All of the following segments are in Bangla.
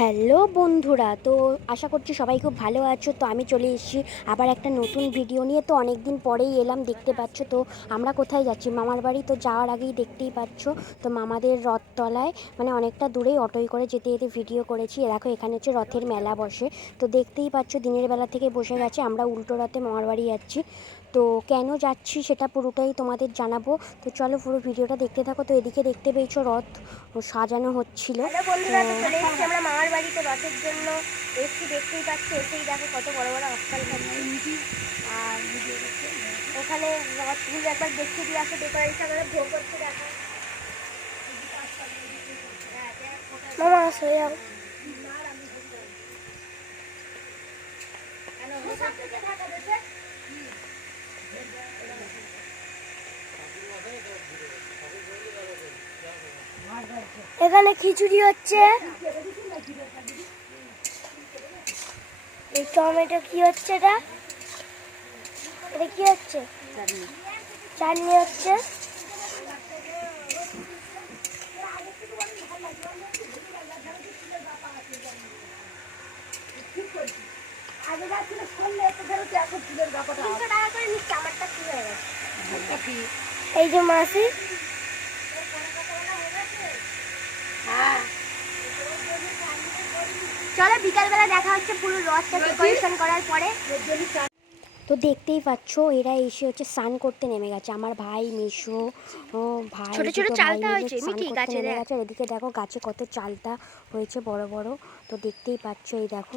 হ্যালো বন্ধুরা, তো আশা করছি সবাই খুব ভালো আছো। তো আমি চলে এসেছি আবার একটা নতুন ভিডিও নিয়ে। তো অনেক দিন পরেই এলাম, দেখতে পাচ্ছ তো আমরা কোথায় যাচ্ছি? মামার বাড়ি তো যাওয়ার আগেই দেখতেই পাচ্ছ। তো মামাদের রথতলায় মানে অনেকটা দূরেই অটোয় করে যেতে যেতে ভিডিও করেছি। দেখো, এখানে হচ্ছে রথের মেলা বসে। তো দেখতেই পাচ্ছ, দিনের বেলা থেকে বসে গেছে। আমরা উল্টো রথে মামার বাড়ি যাচ্ছি। তো কেন যাচ্ছি সেটা পুরোটাই তোমাদের জানাব। তো চলো পুরো ভিডিওটা দেখতে থাকো। তো এদিকে দেখতে পেয়েছ রথ সাজানো হচ্ছিল। বন্ধুরা তো তো- চলে এসেছি আমরা মামার বাড়িতে রথের জন্য। এসছি দেখতেই পাচ্ছি এসেই দেখো কত বড় বড় অস্থান থাকছে। আর ওখানে রথগুলো একবার দেখিয়ে দিয়ে আসো ডেকোরেশন করে ভোগ করছে দেখো। মামা আসো যাও। এখানে খিচুড়ি হচ্ছে। এই টমেটো কি হচ্ছে এটা? এটা কি হচ্ছে? চাটনি হচ্ছে। এই যে মাসি। চলো বিকালবেলা দেখা হচ্ছে পুরো রথটা ডেকোরেশন করার পরে। তো দেখতেই পাচ্ছ এরা এসে হচ্ছে স্নান করতে নেমে গেছে। আমার ভাই মিশো ভাই ছোট ছোট চালতা হয়েছে, করতে গাছে নেমে গেছে। এদিকে দেখো গাছে কত চালতা হয়েছে বড় বড়। তো দেখতেই পাচ্ছ এই দেখো।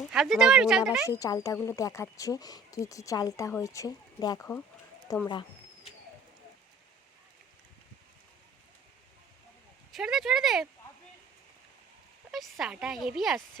আবার সেই চালতাগুলো দেখাচ্ছে কি কি চালতা হয়েছে। দেখো তোমরা। ছেড়ে দে ছেড়ে দে। সাটা হেভি আসছে।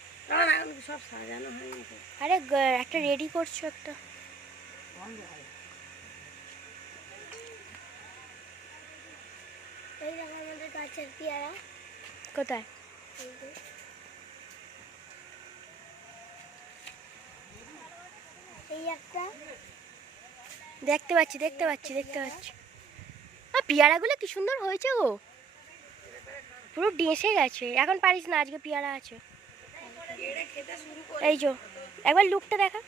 না এই আছে এই যে সাজা দেখে নিয়েছি আরে একটা রেডি করছ একটা। এই দেখো আমাদের গাছের পেয়ারা। কোথায়? এই একটা। দেখতে পাচ্ছি দেখতে পাচ্ছি দেখতে পাচ্ছি। আর পেয়ারাগুলো কি সুন্দর হয়েছে গো। পুরো ডেসে গেছে। এখন পারিস না আজকে পেয়ারা আছে। এই যো একবার লুকটা দেখা।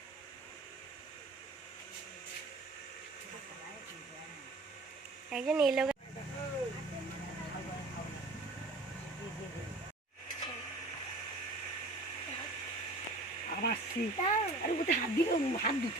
একজন এলো আরে কোথায় হাত দিলে হাত দিতে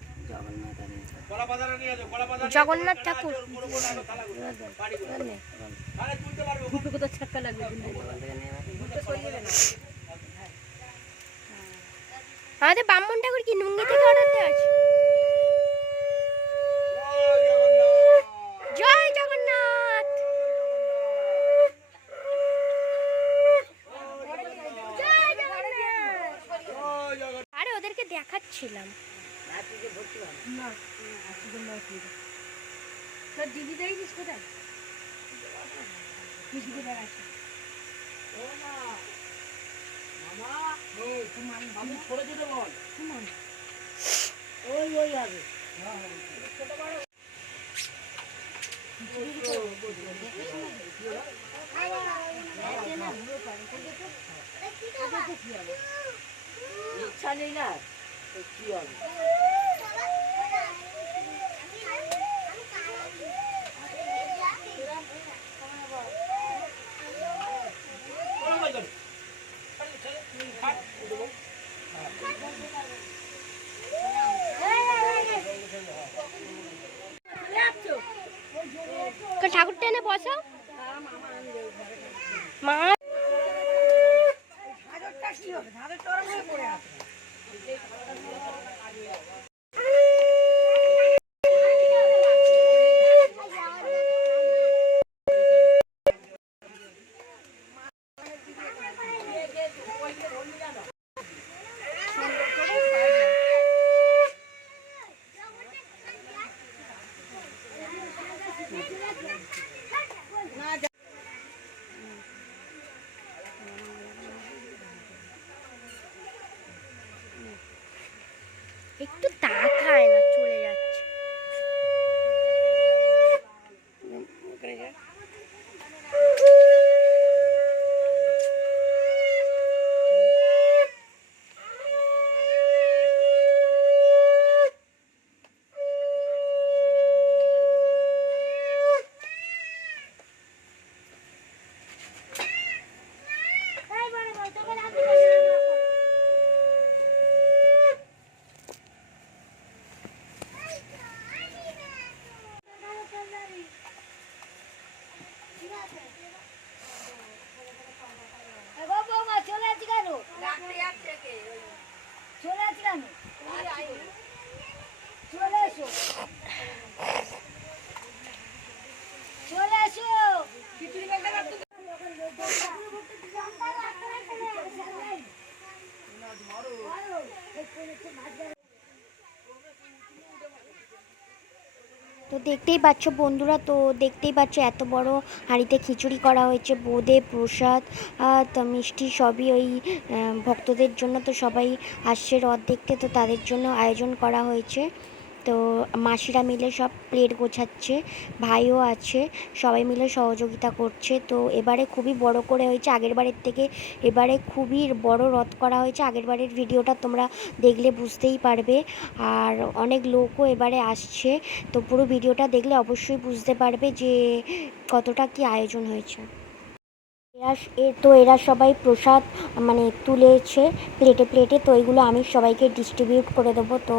জগন্নাথ ঠাকুর। আমাদের ব্রাহ্মণ ঠাকুর কি নুঙ্গি থেকে অর্ডার দেওয়া আছে? জয় জগন্নাথ। আরে, ওদেরকে দেখাচ্ছিলাম। আমি ছোট ছোট বল। ইচ্ছা নেই না? 귀여워. 그 ঠাকুর টেনে বসো মা ধারটা কি হবে ধারটা ওরম করে পড়ে আছে Yeah, yeah, yeah. একটু তাকায় না চলে যাচ্ছে ওখানে যা। চলে আছি কেন চলে আছি কেন চলে এসো চলে এসো তো দেখতেই পাচ্ছ বন্ধুরা, তো দেখতেই পাচ্ছ এত বড় হাঁড়িতে খিচুড়ি করা হয়েছে, বোঁদে, প্রসাদ তো মিষ্টি সবই ওই ভক্তদের জন্য। তো সবাই আসছে রথ দেখতে, তো তাদের জন্য আয়োজন করা হয়েছে। তো মাসিরা মিলে সব প্লেট গোছাচ্ছে, ভাইও আছে, সবাই মিলে সহযোগিতা করছে। তো এবারে খুবই বড় করে হয়েছে, আগের বারের থেকে এবারে খুবই বড় রথ করা হয়েছে। আগের বারের ভিডিওটা তোমরা দেখলে বুঝতেই পারবে। আর অনেক লোকও এবারে আসছে, তো পুরো ভিডিওটা দেখলে অবশ্যই বুঝতে পারবে যে কতটা কি আয়োজন হয়েছে। এরা এ তো এরা সবাই প্রসাদ মানে তুলেছে প্লেটে প্লেটে তো এগুলো আমি সবাইকে ডিস্ট্রিবিউট করে দেবো, তো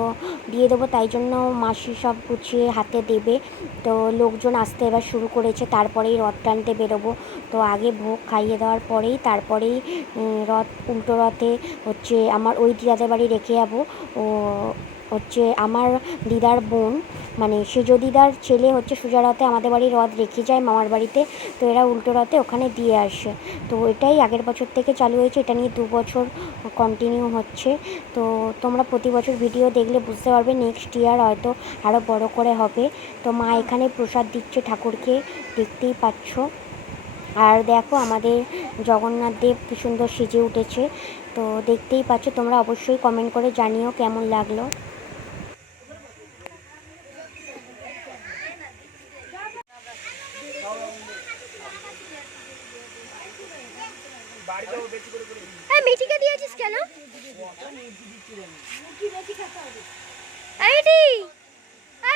দিয়ে দেবো, তাই জন্য মাসি সব গুছিয়ে হাতে দেবে। তো লোকজন আসতে এবার শুরু করেছে, তারপরেই রথ টানতে বেরোবো। তো আগে ভোগ খাইয়ে দেওয়ার পরেই, তারপরেই রথ, উল্টো রথে হচ্ছে আমার ওই দিদাদের বাড়ি রেখে যাব। ও হচ্ছে আমার দিদার বোন মানে দিদার ছেলে হচ্ছে সুজারথে আমাদের বাড়ি রথ রেখে যায় মামার বাড়িতে, তো এরা উল্টো রথে ওখানে দিয়ে আসে। তো এটাই আগের বছর থেকে চালু হয়েছে, এটা নিয়ে দু বছর কন্টিনিউ হচ্ছে। তো তোমরা প্রতি বছর ভিডিও দেখলে বুঝতে পারবে নেক্সট ইয়ার হয়তো আরও বড় করে হবে। তো মা এখানে প্রসাদ দিচ্ছে ঠাকুরকে, দেখতেই পাচ্ছ। আর দেখো আমাদের জগন্নাথ দেব কী সুন্দর সেজে উঠেছে। তো দেখতেই পাচ্ছ, তোমরা অবশ্যই কমেন্ট করে জানিও কেমন লাগল। মিঠিকে দিয়েছিস কেন?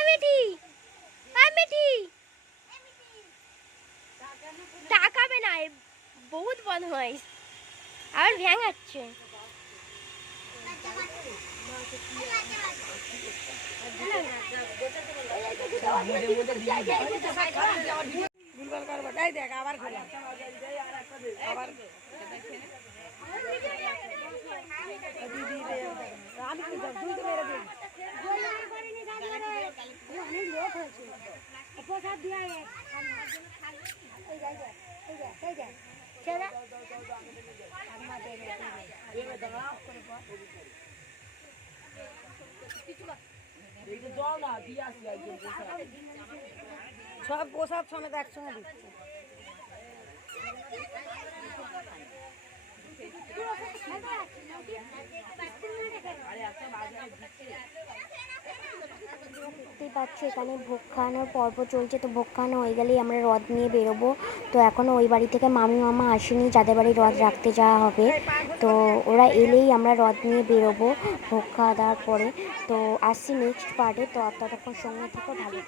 মিঠি মিঠি মিঠি তাকাবে না এ বহুত বদমাইশ। আর ভ্যাঙাচ্ছে। দেখ আবার খোলা আবার দিদি দে আমি কি করব? তুই তো মেরে দিবি অনেক লোক হয়েছে প্রসাদ দিয়ে আয়। এই যা, এই যা, এই যা, এই যা। ছেড়ে। সব প্রসাদ সমেত একসঙ্গে দিচ্ছে দেখতেই পাচ্ছ, এখানে ভোগ খাওয়ানোর পর্ব চলছে। তো ভোগ খাওয়ানো হয়ে গেলেই আমরা রথ নিয়ে বেরোবো। তো এখনও ওই বাড়ি থেকে মামি মামা আসেনি, যাদের বাড়ি রথ রাখতে যাওয়া হবে। তো ওরা এলেই আমরা রথ নিয়ে বেরোবো ভোগ খাওয়া দাওয়ার পরে। তো আসছি নেক্সট পার্টে তো ততক্ষণ সঙ্গে থেকে, ভালো।